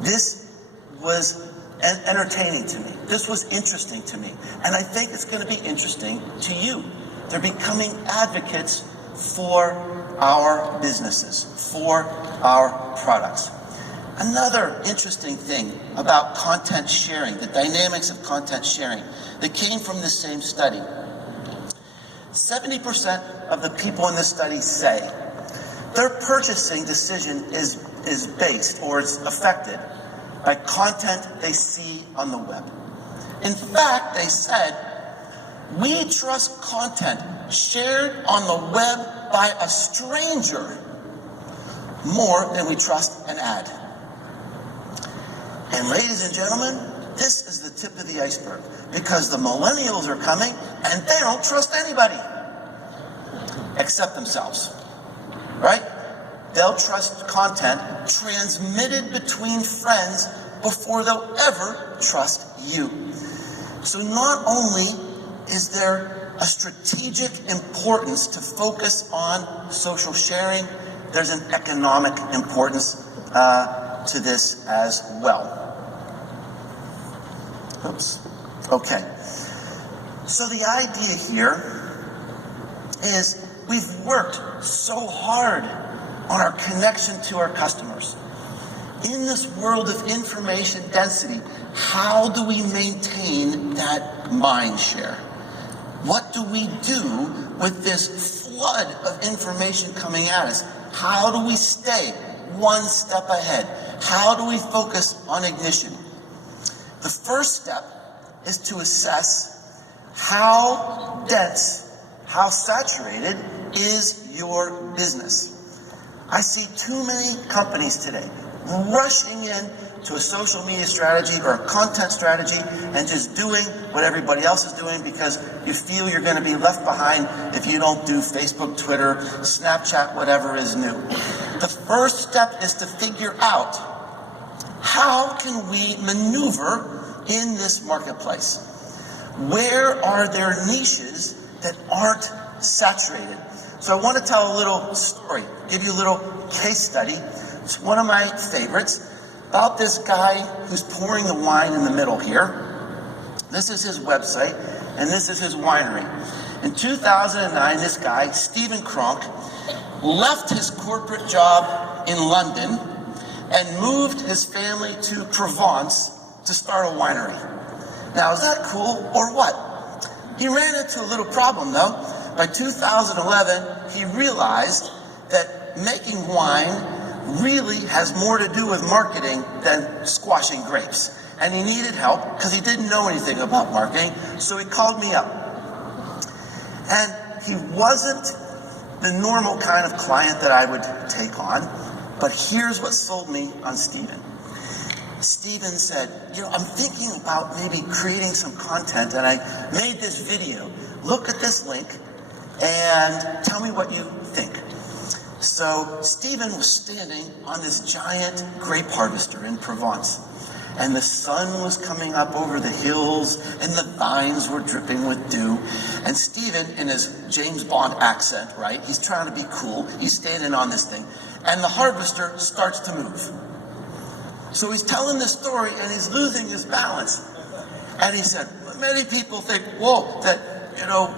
This was entertaining to me. This was interesting to me. And I think it's going to be interesting to you. They're becoming advocates for our businesses, for our products. Another interesting thing about content sharing, the dynamics of content sharing, that came from this same study. 70% of the people in this study say their purchasing decision is based or is affected by content they see on the web. In fact, they said, we trust content shared on the web by a stranger more than we trust an ad. And ladies and gentlemen, this is the tip of the iceberg, because the millennials are coming and they don't trust anybody except themselves, right? They'll trust content transmitted between friends before they'll ever trust you. So not only is there a strategic importance to focus on social sharing, there's an economic importance to this as well. Oops. Okay. So the idea here is we've worked so hard on our connection to our customers. In this world of information density, how do we maintain that mind share? What do we do with this flood of information coming at us? How do we stay one step ahead? How do we focus on ignition? The first step is to assess how dense, how saturated is your business. I see too many companies today rushing in to a social media strategy or a content strategy and just doing what everybody else is doing because you feel you're going to be left behind if you don't do Facebook, Twitter, Snapchat, whatever is new. The first step is to figure out how can we maneuver in this marketplace? Where are there niches that aren't saturated? So I want to tell a little story, give you a little case study. It's one of my favorites about this guy who's pouring the wine in the middle here. This is his website, and this is his winery. In 2009, this guy, Stephen Kronk, left his corporate job in London and moved his family to Provence to start a winery. Now, is that cool or what? He ran into a little problem, though. By 2011, he realized that making wine really has more to do with marketing than squashing grapes. And he needed help because he didn't know anything about marketing, so he called me up. And he wasn't the normal kind of client that I would take on, but here's what sold me on Stephen. Stephen said, I'm thinking about maybe creating some content, and I made this video. Look at this link and tell me what you think. So Stephen was standing on this giant grape harvester in Provence, and the sun was coming up over the hills, and the vines were dripping with dew. And Stephen, in his James Bond accent, right, he's trying to be cool, he's standing on this thing, and the harvester starts to move. So he's telling this story, and he's losing his balance. And he said, many people think, whoa, that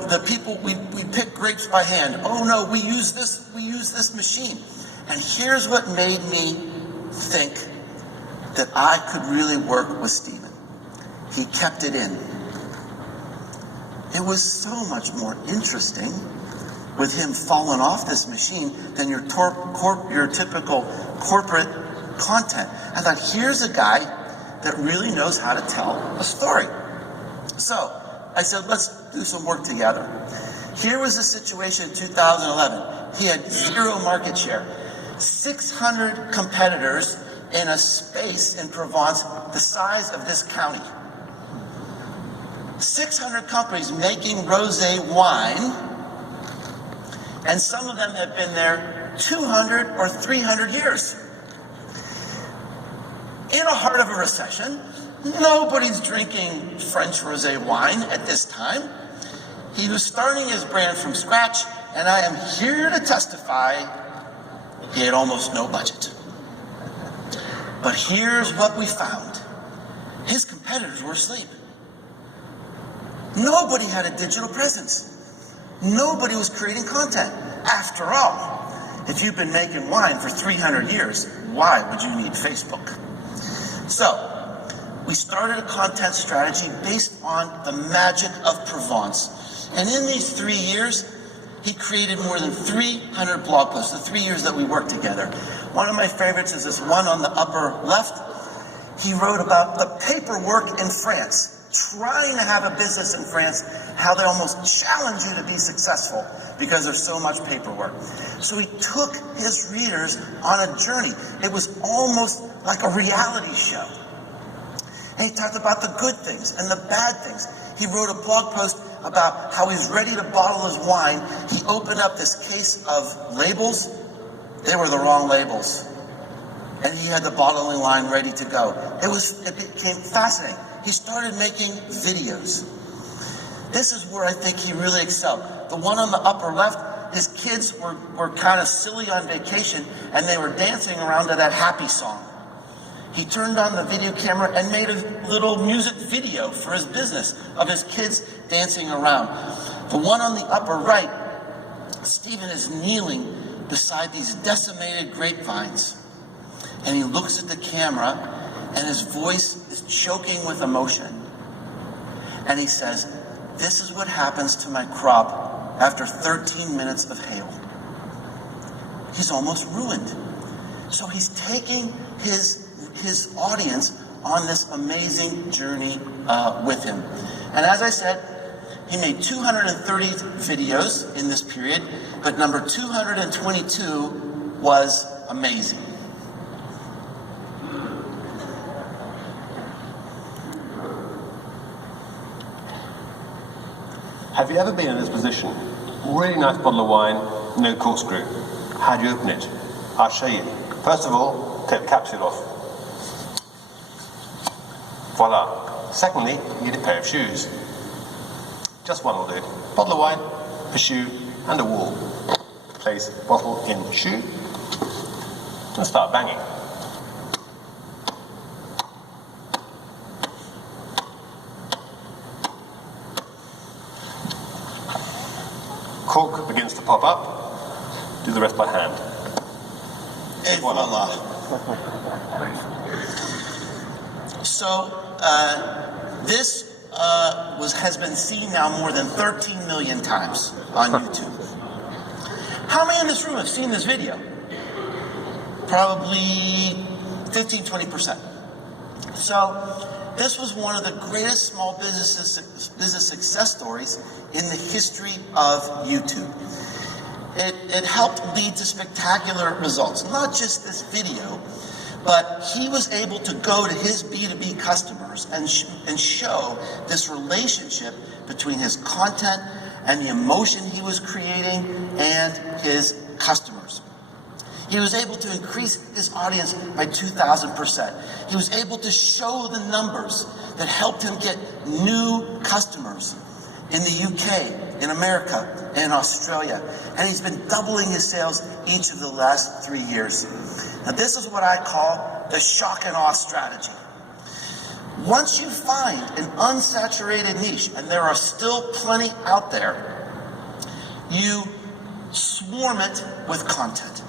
the people, we pick grapes by hand. Oh no, we use this machine. And here's what made me think that I could really work with Stephen. He kept it in. It was so much more interesting with him falling off this machine than your typical corporate content. I thought, here's a guy that really knows how to tell a story. So I said, let's do some work together. Here was the situation in 2011. He had 0 market share. 600 competitors in a space in Provence the size of this county. 600 companies making rosé wine, and some of them have been there 200 or 300 years. In the heart of a recession, nobody's drinking French rosé wine at this time. He was starting his brand from scratch, and I am here to testify he had almost no budget. But here's what we found. His competitors were asleep. Nobody had a digital presence. Nobody was creating content. After all, if you've been making wine for 300 years, why would you need Facebook? So, we started a content strategy based on the magic of Provence. And in these 3 years, he created more than 300 blog posts, the 3 years that we worked together. One of my favorites is this one on the upper left. He wrote about the paperwork in France, trying to have a business in France, how they almost challenge you to be successful because there's so much paperwork. So he took his readers on a journey. It was almost like a reality show. And he talked about the good things and the bad things. He wrote a blog post about how he's ready to bottle his wine. He opened up this case of labels. They were the wrong labels. And he had the bottling line ready to go. It became fascinating. He started making videos. This is where I think he really excelled. The one on the upper left, his kids were kind of silly on vacation, and they were dancing around to that happy song. He turned on the video camera and made a little music video for his business of his kids dancing around. The one on the upper right, Stephen is kneeling beside these decimated grapevines. And he looks at the camera, and his voice is choking with emotion. And he says, "This is what happens to my crop after 13 minutes of hail." He's almost ruined. So he's taking his audience on this amazing journey with him. And as I said, he made 230 videos in this period, but number 222 was amazing. Have you ever been in this position? Really nice bottle of wine, no corkscrew. How do you open it? I'll show you. First of all, take the capsule off. Voila. Secondly, you need a pair of shoes. Just one will do. Bottle of wine, a shoe, and a wall. Place bottle in shoe, and start banging. Cork begins to pop up. Do the rest by hand. Et voila. So, this has been seen now more than 13 million times on YouTube. How many in this room have seen this video? Probably 15-20%. So, this was one of the greatest small business success stories in the history of YouTube. It helped lead to spectacular results. Not just this video, but he was able to go to his B2B customers and show this relationship between his content and the emotion he was creating and his customers. He was able to increase his audience by 2,000%. He was able to show the numbers that helped him get new customers in the UK, in America, and in Australia. And he's been doubling his sales each of the last 3 years. Now this is what I call the shock and awe strategy. Once you find an unsaturated niche, and there are still plenty out there, you swarm it with content.